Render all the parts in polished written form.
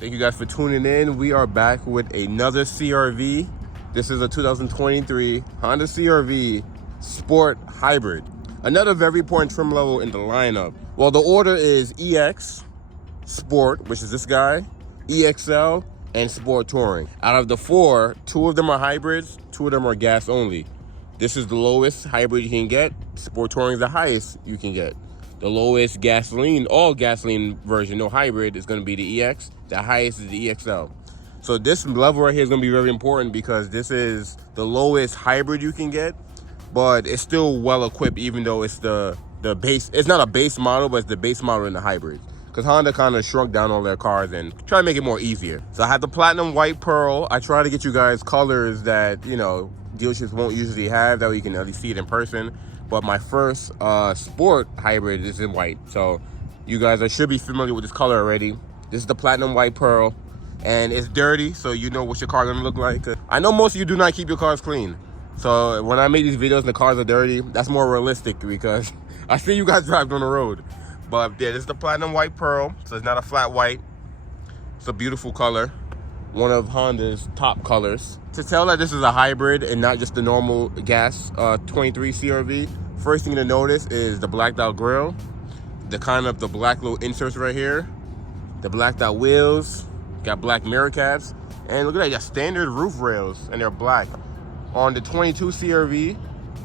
Thank you guys for tuning in. We are back with another CRV. This is a 2023 Honda CRV Sport Hybrid. Another very important trim level in the lineup. Well, the order is EX, Sport, which is this guy, EXL, and Sport Touring. Out of the four, two of them are hybrids, two of them are gas only. This is the lowest hybrid you can get. Sport Touring is the highest you can get. The lowest gasoline, all gasoline version, no hybrid, is going to be the EX. The highest is the EXL. So this level right here is going to be very important because this is the lowest hybrid you can get, but it's still well equipped, even though it's the base. It's not a base model, but it's the base model in the hybrid. Because Honda kind of shrunk down all their cars and try to make it more easier. So I have the platinum white pearl. I try to get you guys colors that, you know, dealerships won't usually have, that way you can at least see it in person. But my first sport hybrid is in white. So you guys should be familiar with this color already. This is the platinum white pearl. And it's dirty, so you know what your car gonna look like. I know most of you do not keep your cars clean. So when I make these videos and the cars are dirty, that's more realistic because I see you guys drive on the road. But yeah, this is the platinum white pearl. So it's not a flat white. It's a beautiful color. One of Honda's top colors. To tell that this is a hybrid and not just the normal gas 23 CRV, first thing to notice is the blacked out grille, the black little inserts right here, the blacked out wheels, got black mirror caps, and look at that, you got standard roof rails and they're black. On the 22 CRV,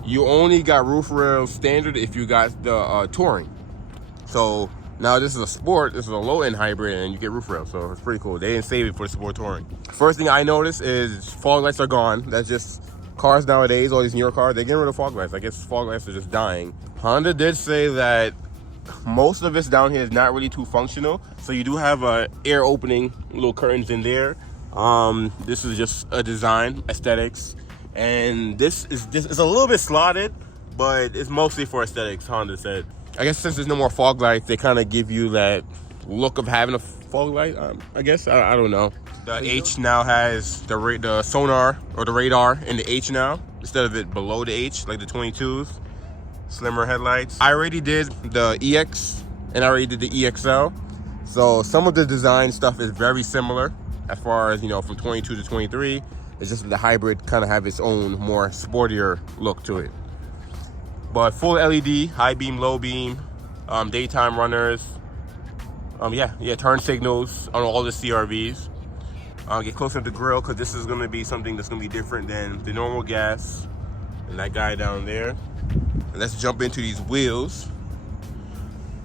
you only got roof rails standard if you got the Touring. So now this is a sport, this is a low-end hybrid, and you get roof rails, so it's pretty cool. They didn't save it for the Sport Touring. First thing I noticed is fog lights are gone. That's just cars nowadays, all these newer cars, they're getting rid of fog lights. I guess fog lights are just dying. Honda did say that most of this down here is not really too functional. So you do have air opening, little curtains in there. This is just a design, aesthetics. And this is just, a little bit slotted, but it's mostly for aesthetics, Honda said. I guess since there's no more fog lights, they kind of give you that look of having a fog light. I guess, I don't know. The H now has the sonar or the radar in the H now, instead of it below the H, like the 22s. Slimmer headlights. I already did the EX and I already did the EXL. So some of the design stuff is very similar as far as, you know, from 22 to 23. It's just that the hybrid kind of have its own more sportier look to it. But full LED, high beam, low beam, daytime runners, turn signals on all the CRVs. Get closer to the grill because this is going to be something that's going to be different than the normal gas and that guy down there. And let's jump into these wheels.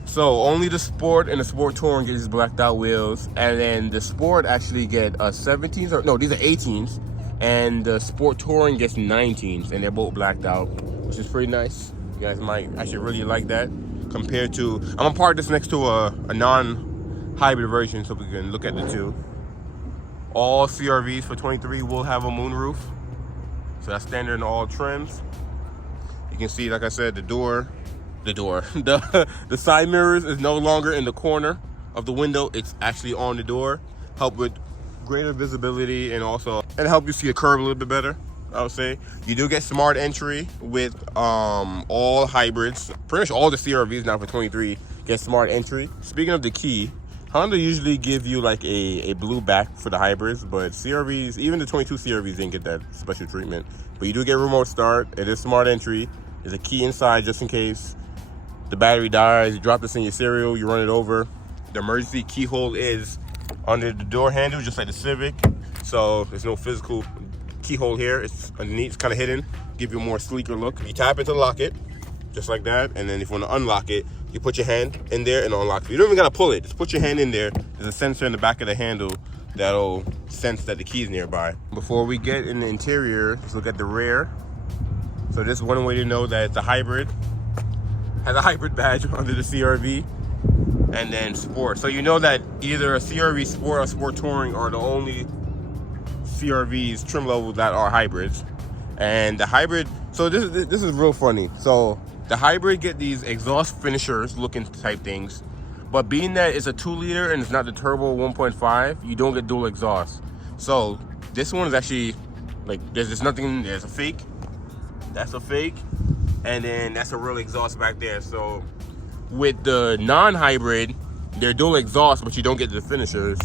So only the Sport and the Sport Touring get these blacked out wheels, and then the Sport actually get 17s, or no, these are 18s, and the Sport Touring gets 19s, and they're both blacked out, which is pretty nice. You guys might actually really like that compared to, I'm gonna park this next to a non-hybrid version so we can look at the two. All CRVs for 23 will have a moonroof, so that's standard in all trims. You can see, like I said, the side mirrors is no longer in the corner of the window. It's actually on the door. Help with greater visibility and also help you see the curb a little bit better, I would say. You do get smart entry with all hybrids. Pretty much all the CRVs now for 23 get smart entry. Speaking of the key, Honda usually give you like a blue back for the hybrids, but CRVs, even the 22 CRVs didn't get that special treatment. But you do get remote start. It is smart entry. There's a key inside just in case the battery dies. You drop this in your cereal, you run it over. The emergency keyhole is under the door handle, just like the Civic. So there's no physical keyhole here. It's underneath, it's kind of hidden. Give you a more sleeker look. You tap it to lock it, just like that. And then if you want to unlock it, you put your hand in there and unlock it. You don't even gotta pull it. Just put your hand in there. There's a sensor in the back of the handle that'll sense that the key is nearby. Before we get in the interior, let's look at the rear. So this is one way to know that it's a hybrid. Has a hybrid badge under the CRV. And then Sport. So you know that either a CRV Sport or Sport Touring are the only CRVs trim levels that are hybrids. And the hybrid, so this is real funny. So the hybrid get these exhaust finishers looking type things. But being that it's a 2-liter and it's not the turbo 1.5, you don't get dual exhaust. So this one is actually, like, there's nothing, there's a fake. That's a fake. And then that's a real exhaust back there. So with the non-hybrid, they're dual exhaust, but you don't get the finishers.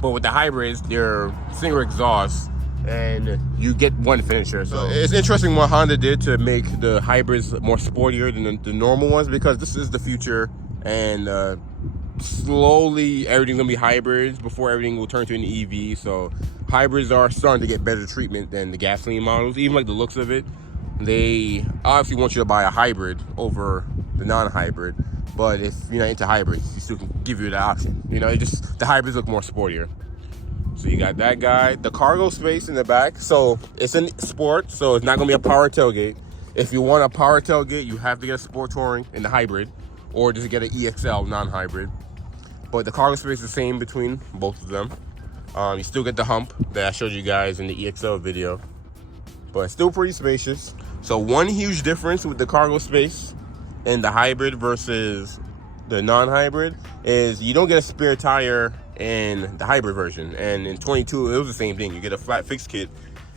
But with the hybrids, they're single exhaust, and you get one finisher. So it's interesting what Honda did to make the hybrids more sportier than the normal ones, because this is the future, and slowly everything's gonna be hybrids before everything will turn to an EV. So hybrids are starting to get better treatment than the gasoline models. Even like the looks of it, they obviously want you to buy a hybrid over the non-hybrid, but if you're not into hybrids, you still can give you the option. You know, the hybrids look more sportier. So you got that guy, the cargo space in the back. So it's in sport, so it's not gonna be a power tailgate. If you want a power tailgate, you have to get a Sport Touring in the hybrid, or just get an EXL non-hybrid. But the cargo space is the same between both of them. You still get the hump that I showed you guys in the EXL video, but it's still pretty spacious. So one huge difference with the cargo space in the hybrid versus the non-hybrid is you don't get a spare tire in the hybrid version. And in 22, it was the same thing. You get a flat fix kit,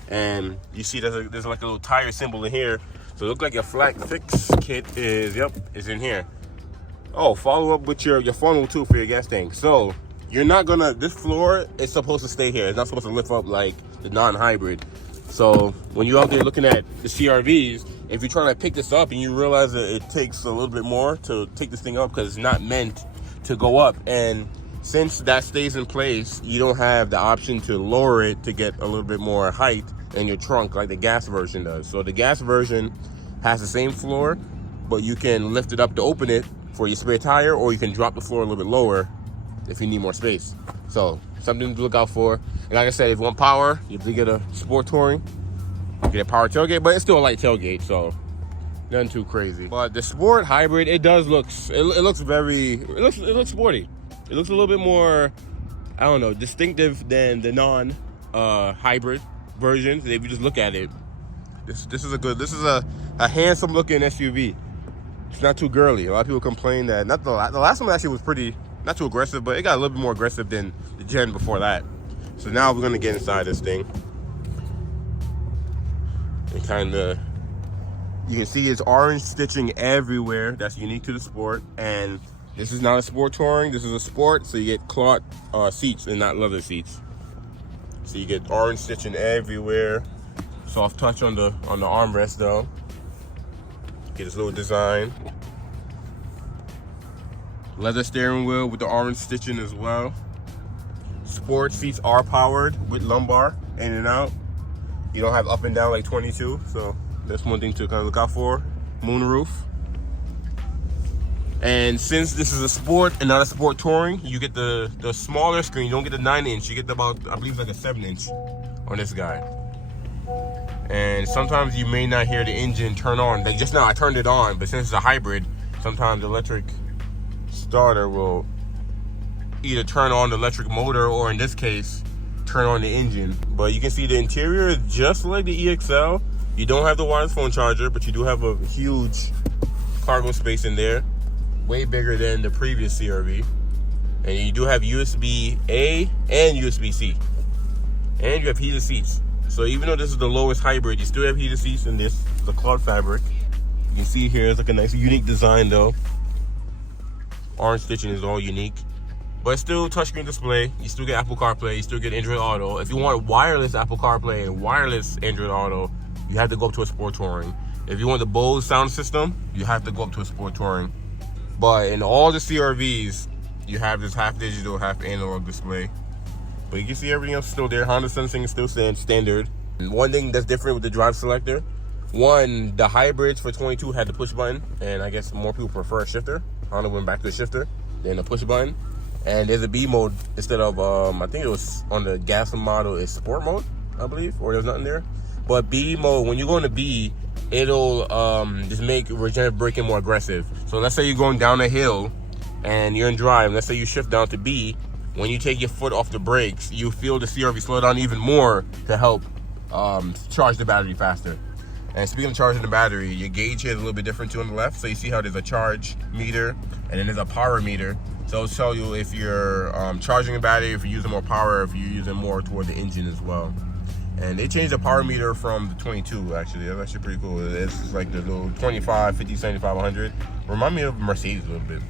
and you see there's like a little tire symbol in here. So it looks like your flat fix kit is in here. Oh, follow up with your funnel too for your gas tank. So you're not gonna, this floor is supposed to stay here. It's not supposed to lift up like the non-hybrid. So when you're out there looking at the CRVs, if you're trying to pick this up and you realize that it takes a little bit more to take this thing up because it's not meant to go up, and since that stays in place, you don't have the option to lower it to get a little bit more height in your trunk like the gas version does. So the gas version has the same floor, but you can lift it up to open it for your spare tire, or you can drop the floor a little bit lower if you need more space. So something to look out for. And like I said, if you want power, you have to get a Sport Touring, get a power tailgate, but it's still a light tailgate, so nothing too crazy. But the Sport Hybrid, it looks sporty. It looks a little bit more, I don't know, distinctive than the non-hybrid versions. If you just look at it, this is a handsome looking SUV. It's not too girly. A lot of people complain that the last one actually was pretty, not too aggressive, but it got a little bit more aggressive than the gen before that. So now we're gonna get inside this thing. And kind of, you can see it's orange stitching everywhere. That's unique to the Sport. And this is not a Sport Touring, this is a Sport, so you get cloth seats and not leather seats. So you get orange stitching everywhere. Soft touch on the armrest though. Get this little design. Leather steering wheel with the orange stitching as well. Sport seats are powered with lumbar in and out. You don't have up and down like 22, so that's one thing to kind of look out for. Moonroof. And since this is a Sport and not a Sport Touring, you get the smaller screen. You don't get the 9-inch. You get about, I believe, like a 7-inch on this guy. And sometimes you may not hear the engine turn on. Like just now, I turned it on, but since it's a hybrid, sometimes the electric starter will either turn on the electric motor, or in this case, turn on the engine. But you can see the interior is just like the EXL. You don't have the wireless phone charger, but you do have a huge cargo space in there, way bigger than the previous CRV. And you do have USB-A and USB-C. And you have heated seats. So even though this is the lowest hybrid, you still have heated seats in this, the cloth fabric. You can see here, it's like a nice unique design though. Orange stitching is all unique. But it's still touchscreen display. You still get Apple CarPlay, you still get Android Auto. If you want wireless Apple CarPlay and wireless Android Auto, you have to go up to a Sport Touring. If you want the Bose sound system, you have to go up to a Sport Touring. But in all the CRVs, you have this half digital, half analog display. But you can see everything else is still there. Honda sensing is still standard. And one thing that's different with the drive selector, one, the hybrids for 22 had the push button, and I guess more people prefer a shifter. Honda went back to a shifter, then the push button. And there's a B mode instead of, I think it was on the gas model, it's sport mode, I believe, or there's nothing there. But B mode, when you go into B, it'll just make regenerative braking more aggressive. So let's say you're going down a hill and you're in drive, let's say you shift down to B, when you take your foot off the brakes, you feel the CRV slow down even more to help charge the battery faster. And speaking of charging the battery, your gauge here is a little bit different too on the left. So you see how there's a charge meter and then there's a power meter. So it'll tell you if you're charging the battery, if you're using more power, if you're using more toward the engine as well. And they changed the power meter from the 22 actually. That's actually pretty cool. It's like the little 25, 50, 75, 100. Remind me of Mercedes a little bit.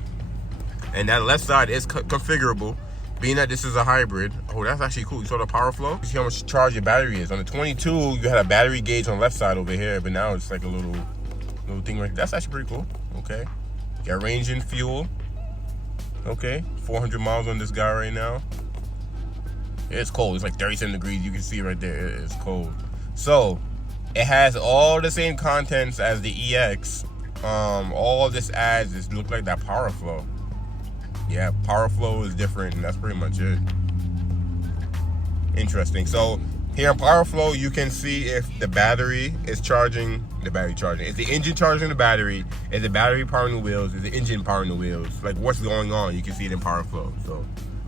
And that left side is configurable. Being that this is a hybrid, oh, that's actually cool. You saw the power flow? You see how much charge your battery is. On the 22, you had a battery gauge on the left side over here, but now it's like a little thing right there. That's actually pretty cool. Okay. You got range and fuel. Okay. 400 miles on this guy right now. It's cold. It's like 37 degrees. You can see right there. It's cold. So, it has all the same contents as the EX. All this adds is look like that power flow. Yeah, power flow is different, and that's pretty much it. Interesting. So here in power flow, you can see if the battery is charging, Is the engine charging the battery? Is the battery powering the wheels? Is the engine powering the wheels? Like what's going on? You can see it in power flow. So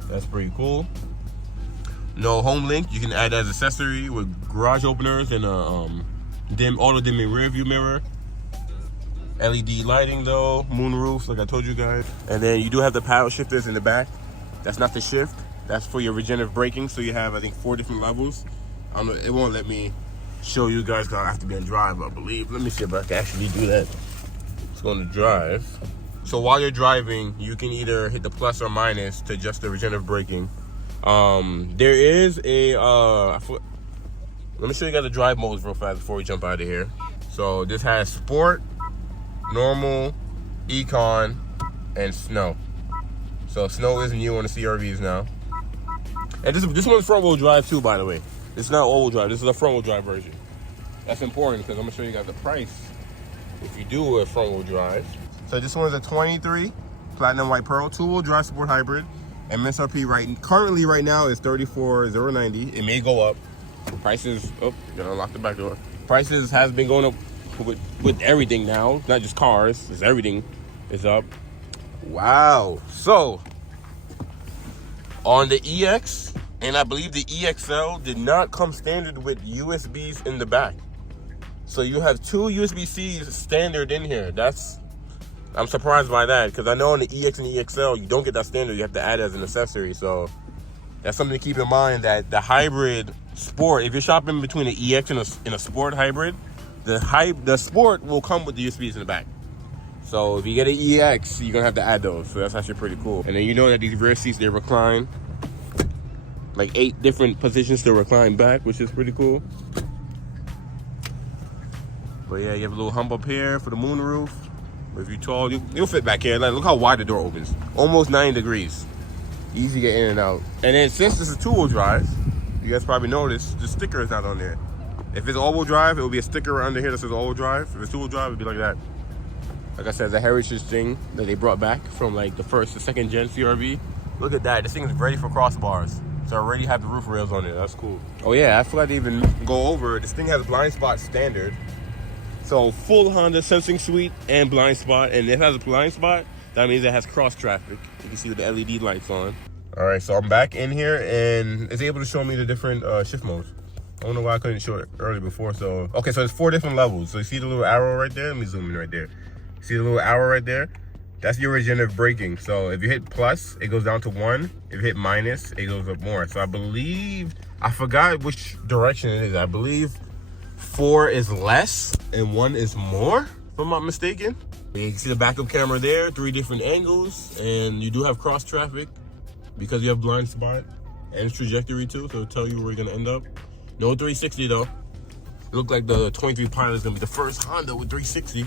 that's pretty cool. No home link. You can add as accessory with garage openers and a auto dimming rear view mirror. LED lighting though, moonroof, like I told you guys. And then you do have the paddle shifters in the back. That's not the shift. That's for your regenerative braking. So you have, I think, 4 different levels. I don't know, it won't let me show you guys because I have to be in drive, I believe. Let me see if I can actually do that. It's going to drive. So while you're driving, you can either hit the plus or minus to adjust the regenerative braking. There is a, let me show you guys the drive modes real fast before we jump out of here. So this has sport, normal, econ, and snow. So snow is new on the CRVs now. And this one's front wheel drive too, by the way. It's not all wheel drive. This is a front wheel drive version. That's important because I'm gonna show you guys the price if you do a front wheel drive. So this one is a 23 platinum white pearl 2-wheel drive sport hybrid. MSRP currently right now is $34,090. It may go up. Prices, oh, gonna unlock the back door. Prices has been going up with everything now, not just cars, it's everything is up. Wow. So on the EX, and I believe the EXL did not come standard with USBs in the back. So you have 2 USB-Cs standard in here. I'm surprised by that because I know on the EX and the EXL you don't get that standard, you have to add it as an accessory. So that's something to keep in mind, that the hybrid sport, if you're shopping between an EX and a sport hybrid, the sport will come with the USBs in the back. So if you get an EX, you're gonna have to add those. So that's actually pretty cool. And then you know that these rear seats, they recline. Like 8 different positions to recline back, which is pretty cool. But yeah, you have a little hump up here for the moonroof. If you're tall, you'll fit back here. Like, look how wide the door opens. Almost 90 degrees. Easy to get in and out. And then since this is 2-wheel drive, you guys probably noticed the sticker is not on there. If it's all-wheel drive, it will be a sticker under here that says all-wheel drive. If it's 2-wheel drive, it'll be like that. Like I said, it's a heritage thing that they brought back from like the 2nd gen CRV. Look at that, this thing is ready for crossbars. So I already have the roof rails on it, that's cool. Oh yeah, I forgot to even go over, this thing has blind spot standard. So full Honda sensing suite and blind spot, and if it has a blind spot, that means it has cross traffic. You can see with the LED lights on. All right, so I'm back in here and it's able to show me the different shift modes. I don't know why I couldn't show it earlier before. So, okay, so there's 4 different levels. So you see the little arrow right there? Let me zoom in right there. See the little arrow right there? That's your regenerative braking. So if you hit plus, it goes down to 1. If you hit minus, it goes up more. So I believe, I forgot which direction it is. I believe 4 is less and 1 is more, if I'm not mistaken. You can see the backup camera there, 3 different angles, and you do have cross traffic because you have blind spot and trajectory too, so it'll tell you where you're gonna end up. No 360 though. It looked like the 23 Pilot is gonna be the first Honda with 360,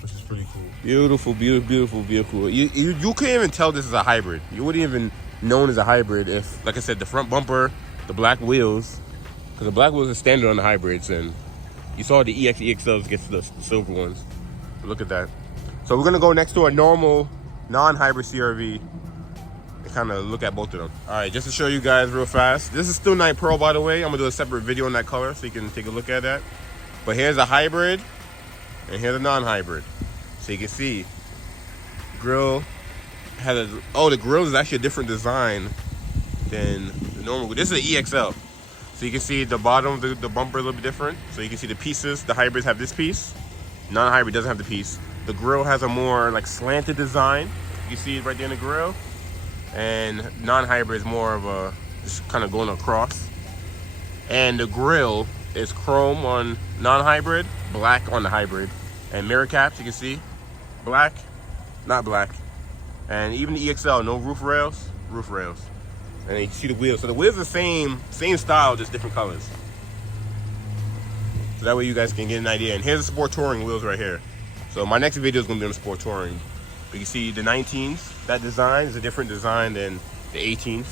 which is pretty cool. Beautiful, beautiful, beautiful vehicle. You can't even tell this is a hybrid. You wouldn't even known as a hybrid if, like I said, the front bumper, the black wheels, because the black wheels are standard on the hybrids, and you saw the EX, EXLs get to the silver ones. But look at that. So we're gonna go next to a normal, non-hybrid CRV and kind of look at both of them. All right, just to show you guys real fast. This is still Night Pearl, by the way. I'm gonna do a separate video on that color so you can take a look at that. But here's a hybrid and here's a non-hybrid. So you can see, grill had a, oh, the grill is actually a different design than the normal. This is an EXL. So you can see the bottom of the bumper a little bit different. So you can see the pieces, the hybrids have this piece. Non-hybrid doesn't have the piece. The grill has a more like slanted design. You can see it right there in the grill. And non-hybrid is more of a, just kind of going across. And the grill is chrome on non-hybrid, black on the hybrid. And mirror caps, you can see, black, not black. And even the EXL, no roof rails, roof rails. And you can see the wheels. So the wheels are the same style, just different colors. So that way you guys can get an idea. And here's the Sport Touring wheels right here. So my next video is going to be on the Sport Touring. But you see the 19s, that design is a different design than the 18s.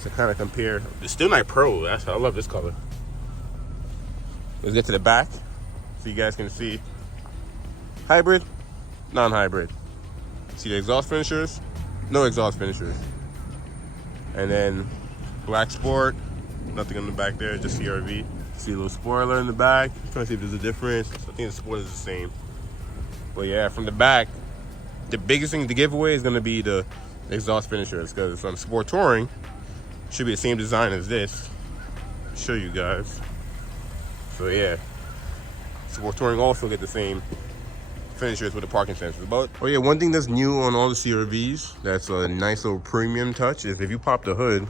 So kind of compare. The Steel Knight Pro, I love this color. Let's get to the back so you guys can see. Hybrid, non-hybrid. See the exhaust finishers? No exhaust finishers. And then Black Sport, nothing on the back there, just CRV. See a little spoiler in the back. Trying to see if there's a difference. I think the Sport is the same. But yeah, from the back, the biggest thing to give away is going to be the exhaust finishers, because on Sport Touring, it should be the same design as this. I'll show you guys. So yeah, Sport Touring also get the same finishers with the parking sensors. But oh yeah, one thing that's new on all the CRVs that's a nice little premium touch is if you pop the hood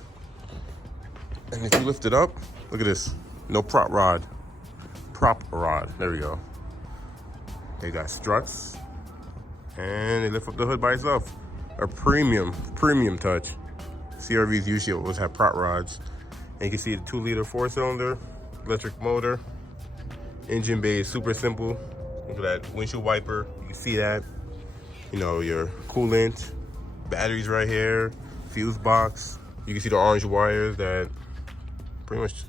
and if you lift it up, look at this. No prop rod. There we go. They got struts and they lift up the hood by itself. A premium touch. CRVs usually always have prop rods. And you can see the 2-liter 4-cylinder electric motor. Engine bay is super simple. Look at that windshield wiper. You can see that. You know, your coolant, batteries right here, fuse box. You can see the orange wires that pretty much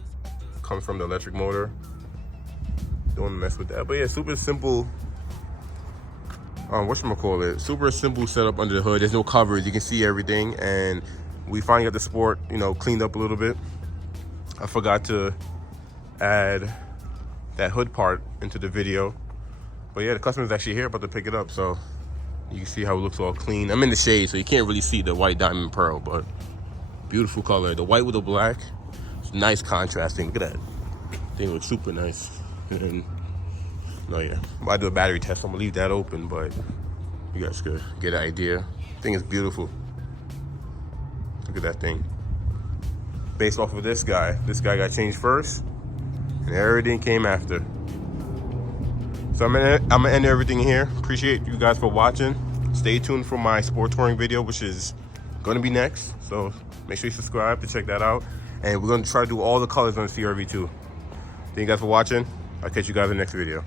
come from the electric motor. Don't mess with that. But yeah, super simple. Whatchamacallit? Super simple setup under the hood. There's no covers. You can see everything. And we finally got the Sport, you know, cleaned up a little bit. I forgot to add that hood part into the video. But yeah, the customer's actually here about to pick it up. So you can see how it looks all clean. I'm in the shade, so you can't really see the white diamond pearl, but beautiful color. The white with the black. It's nice contrasting. Look at that. Thing looks super nice. And no, yeah, I do a battery test. I'm gonna leave that open, but you guys could get an idea. Thing is beautiful. Look at that thing. Based off of this guy got changed first, and everything came after. So I'm gonna end everything here. Appreciate you guys for watching. Stay tuned for my Sport Touring video, which is gonna be next. So make sure you subscribe to check that out. And we're gonna try to do all the colors on the CRV too. Thank you guys for watching. I'll catch you guys in the next video.